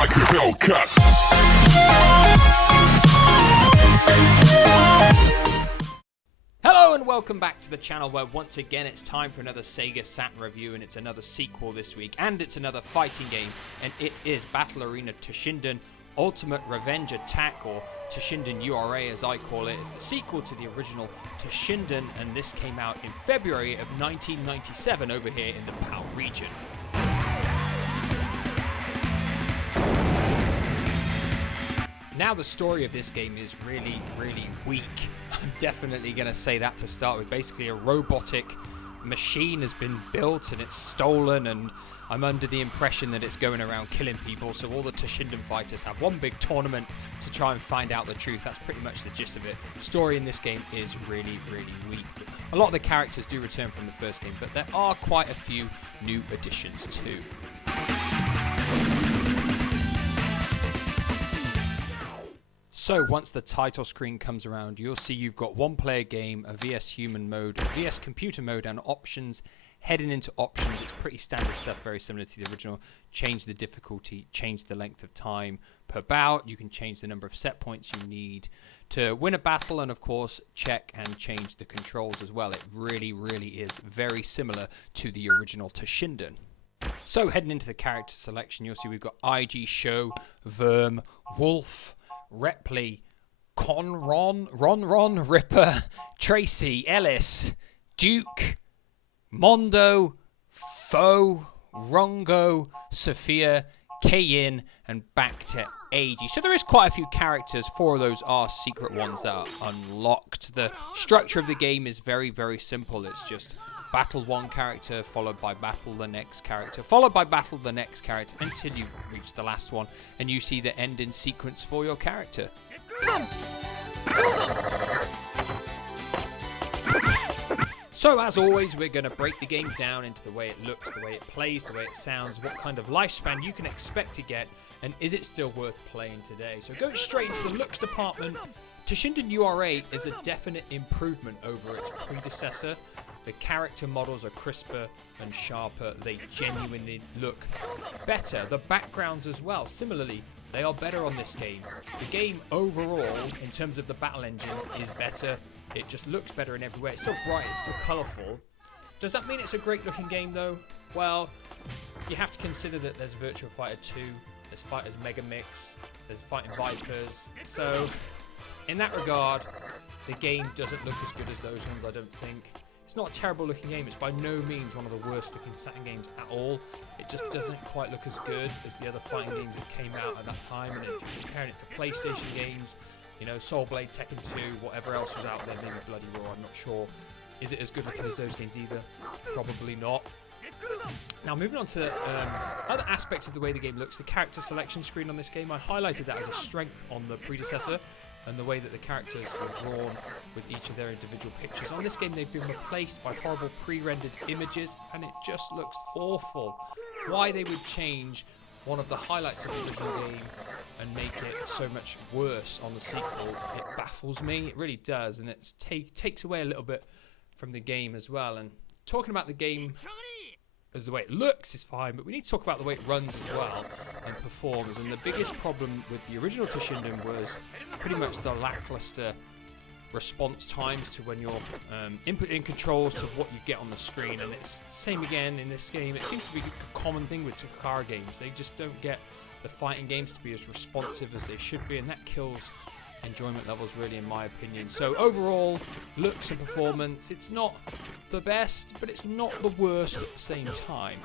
like a Hellcat. Hello and welcome back to the channel where once again it's time for another Sega Saturn review, and it's another sequel this week and it's another fighting game, and it is Battle Arena Toshinden Ultimate Revenge Attack, or Toshinden URA as I call it. It's the sequel to the original Toshinden, and this came out in February of 1997 over here in the PAL region. Now the story of this game is really weak. I'm definitely going to say that to start with. Basically a robotic machine has been built and it's stolen, and I'm under the impression that it's going around killing people, so all the Toshinden fighters have one big tournament to try and find out the truth. That's pretty much the gist of it. Story in this game is really weak. But a lot of the characters do return from the first game, but there are quite a few new additions too. So once the title screen comes around, you'll see you've got one player game, a VS human mode, a VS computer mode, and options. Heading into options, it's pretty standard stuff, very similar to the original. Change the difficulty, change the length of time per bout. You can change the number of set points you need to win a battle, and of course check and change the controls as well. It really is very similar to the original Toshinden. So heading into the character selection, you'll see we've got IG Show, Verm, Wolf, Repley, Ron, Ripper, Tracy, Ellis, Duke, Mondo, Foe, Rongo, Sophia, Kayin, and back to AG. So there is quite a few characters. 4 of those are secret ones that are unlocked. The structure of the game is very simple. It's just battle one character, followed by battle the next character, followed by battle the next character, until you've reached the last one and you see the ending sequence for your character. So as always, we're going to break the game down into the way it looks, the way it plays, the way it sounds, what kind of lifespan you can expect to get, and is it still worth playing today. So going straight into the looks department, Toshinden URA is a definite improvement over its predecessor. The character models are crisper and sharper. They genuinely look better. The backgrounds as well, similarly, they are better on this game. The game overall, in terms of the battle engine, is better. It just looks better in every way. It's still bright, it's still colourful. Does that mean it's a great looking game though? Well, you have to consider that there's Virtua Fighter 2, there's Fighters Mega Mix, there's Fighting Vipers. So, in that regard, the game doesn't look as good as those ones, I don't think. It's not a terrible looking game. It's by no means one of the worst looking Saturn games at all. It just doesn't quite look as good as the other fighting games that came out at that time. And if you're comparing it to PlayStation games, you know, Soul Blade, Tekken 2, whatever else was out there, maybe Bloody Roar, I'm not sure. Is it as good looking as those games either? Probably not. Now moving on to other aspects of the way the game looks, the character selection screen on this game, I highlighted that as a strength on the predecessor, and the way that the characters were drawn with each of their individual pictures. On this game they've been replaced by horrible pre-rendered images, and it just looks awful. Why they would change one of the highlights of the original game and make it so much worse on the sequel, it baffles me. It really does, and it takes away a little bit from the game as well. And talking about the game as the way it looks is fine, but we need to talk about the way it runs as well and performs. And the biggest problem with the original Toshinden was pretty much the lackluster response times to when you're inputting controls to what you get on the screen. And it's the same again in this game. It seems to be a common thing with Takara games. They just don't get the fighting games to be as responsive as they should be, and that kills enjoyment levels really, in my opinion. So overall, looks and performance, it's not the best, but it's not the worst at the same time.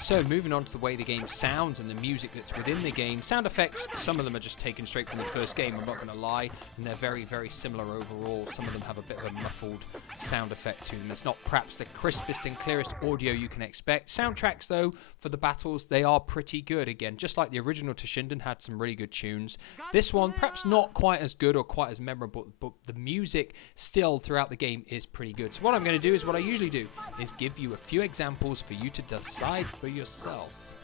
So moving on to the way the game sounds and the music that's within the game. Sound effects, some of them are just taken straight from the first game, I'm not going to lie, and they're very similar overall. Some of them have a bit of a muffled sound effect to them. It's not perhaps the crispest and clearest audio you can expect. Soundtracks though, for the battles, they are pretty good. Again, just like the original Toshinden had some really good tunes. This one, perhaps not quite as good or quite as memorable, but the music still throughout the game is pretty good. So what I'm going to do is what I usually do, is give you a few examples for you to decide for yourself.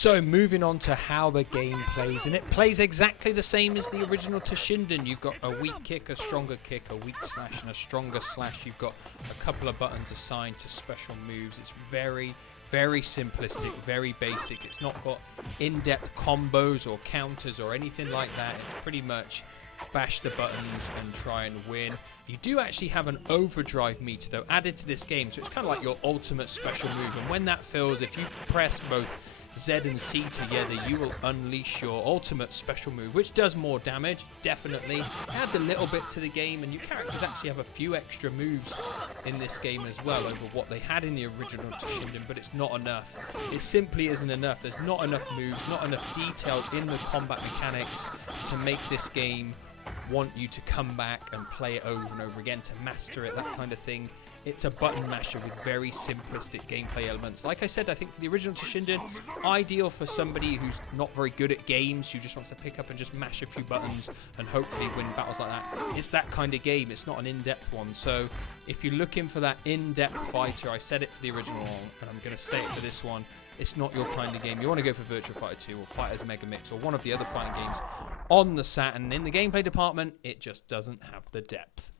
So moving on to how the game plays, and it plays exactly the same as the original Toshinden. You've got a weak kick, a stronger kick, a weak slash and a stronger slash. You've got a couple of buttons assigned to special moves. It's very simplistic, very basic. It's not got in-depth combos or counters or anything like that. It's pretty much bash the buttons and try and win. You do actually have an overdrive meter though added to this game, so it's kind of like your ultimate special move, and when that fills, if you press both Z and C together, you will unleash your ultimate special move, which does more damage, definitely. It adds a little bit to the game, and your characters actually have a few extra moves in this game as well over what they had in the original Toshinden, but it's not enough. It simply isn't enough. There's not enough moves, not enough detail in the combat mechanics to make this game want you to come back and play it over and over again, to master it, that kind of thing. It's a button masher with very simplistic gameplay elements. Like I said, I think for the original Toshinden, ideal for somebody who's not very good at games, who just wants to pick up and just mash a few buttons and hopefully win battles like that. It's that kind of game. It's not an in-depth one. So if you're looking for that in-depth fighter, I said it for the original one, and I'm going to say it for this one, it's not your kind of game. You want to go for Virtua Fighter 2 or Fighters Mega Mix or one of the other fighting games on the Saturn. In the gameplay department, it just doesn't have the depth.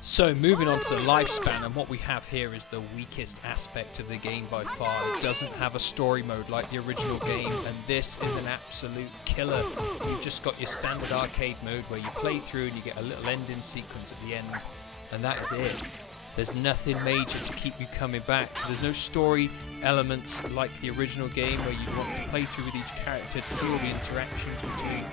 So moving on to the lifespan, and what we have here is the weakest aspect of the game by far. It doesn't have a story mode like the original game, and this is an absolute killer. You've just got your standard arcade mode where you play through and you get a little ending sequence at the end, and that is it. There's nothing major to keep you coming back. So there's no story elements like the original game where you want to play through with each character to see all the interactions between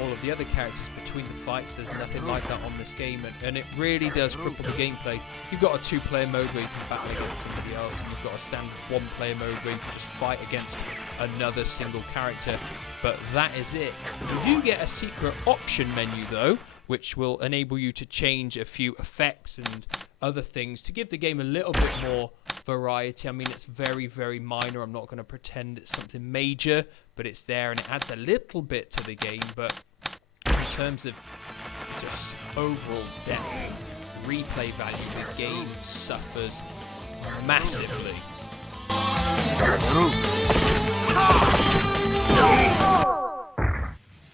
all of the other characters between the fights. There's nothing like that on this game, and it really does cripple the gameplay. You've got a two-player mode where you can battle against somebody else, and you've got a standard one-player mode where you can just fight against another single character, but that is it. You do get a secret option menu though, which will enable you to change a few effects and other things to give the game a little bit more variety. I mean, it's very minor. I'm not going to pretend it's something major, but it's there and it adds a little bit to the game. But in terms of just overall depth and replay value, the game suffers massively.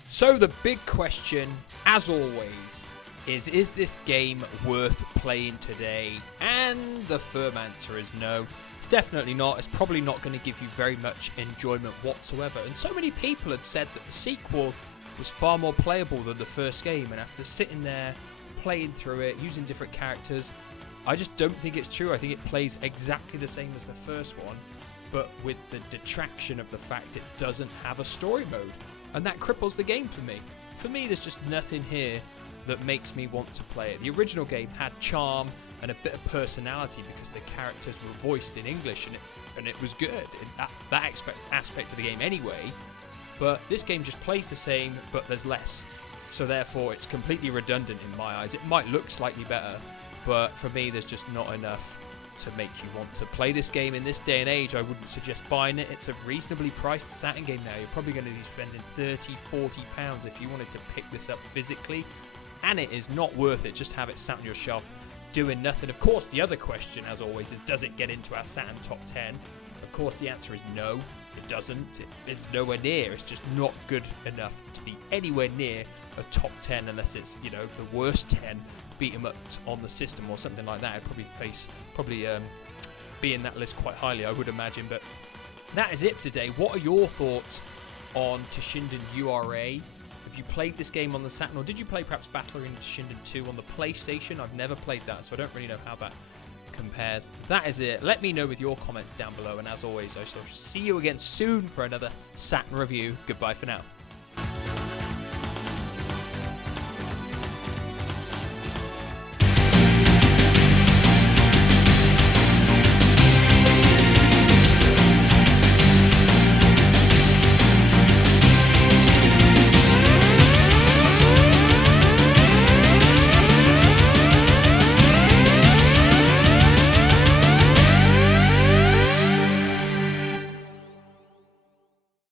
So the big question, as always, is this game worth playing today? And the firm answer is no. It's definitely not. It's probably not going to give you very much enjoyment whatsoever. And so many people had said that the sequel was far more playable than the first game. And after sitting there, playing through it, using different characters, I just don't think it's true. I think it plays exactly the same as the first one, but with the detraction of the fact it doesn't have a story mode. And that cripples the game for me. For me, there's just nothing here that makes me want to play it. The original game had charm and a bit of personality because the characters were voiced in English, and it was good in that aspect of the game anyway. But this game just plays the same, but there's less. So therefore, it's completely redundant in my eyes. It might look slightly better, but for me, there's just not enough to make you want to play this game. In this day and age, I wouldn't suggest buying it. It's a reasonably priced Saturn game now. You're probably going to be spending £30-40 if you wanted to pick this up physically, and it is not worth it. Just have it sat on your shelf doing nothing. Of course, the other question, as always, is does it get into our Saturn top 10? Of course, the answer is no, it doesn't. It's nowhere near. It's just not good enough to be anywhere near a top 10 unless it's, you know, the worst 10 beat 'em ups on the system or something like that. I'd probably be in that list quite highly, I would imagine. But that is it for today. What are your thoughts on Toshinden URA? Have you played this game on the Saturn, or did you play perhaps Battle Arena Toshinden 2 on the PlayStation? I've never played that, so I don't really know how that compares. That is it. Let me know with your comments down below, and as always, I shall see you again soon for another Saturn review. Goodbye for now.